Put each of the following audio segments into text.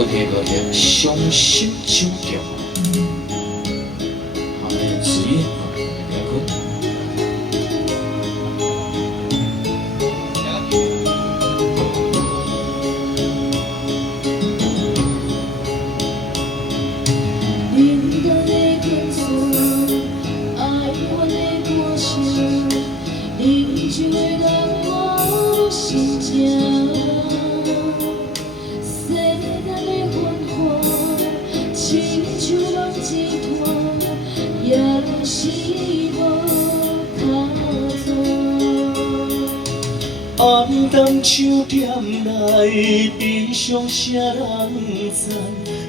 有提到这伤心酒店，好的职业来困。 暗淡酒店内，悲伤啥人知？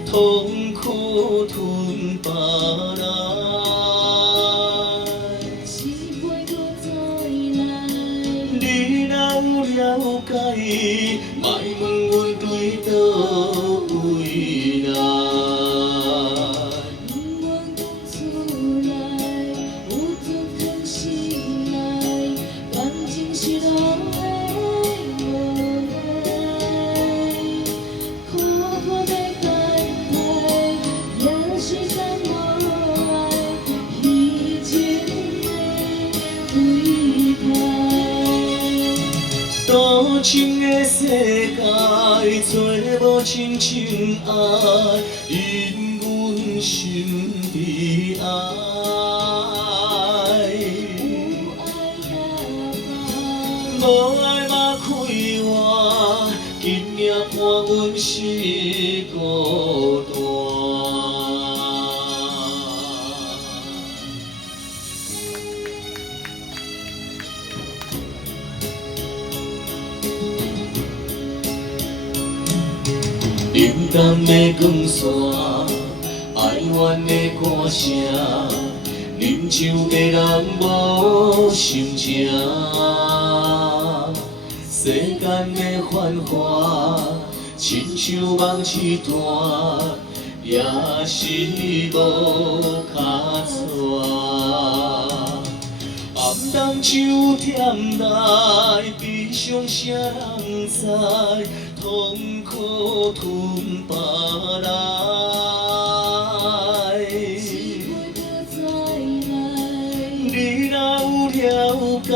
痛苦吞巴来。你若有了解，莫问阮对倒位来。 多情的世界，找无真情爱，因阮心里爱。无爱嘛开活，今夜伴阮是孤单。 冷淡的光线，哀怨的歌声，啉酒的人无心情。世间的繁华，亲像梦一段，也是无卡带。 暗淡酒店内，悲伤啥人知？痛苦吞巴来。你若有了解，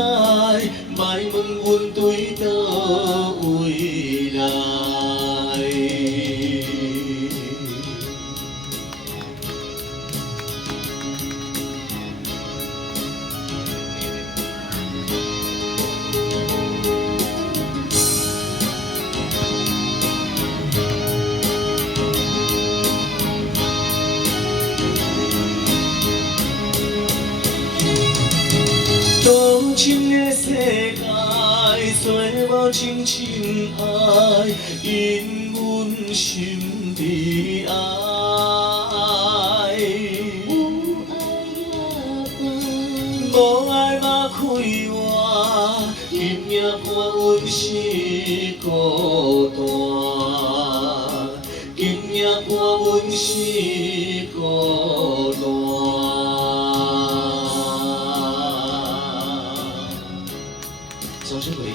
莫问阮对倒位来。 多情的世界，找无真情爱，因阮心里爱。无爱嘛开活，今夜伴阮是孤单，今夜伴阮是孤单。 掌声鼓励。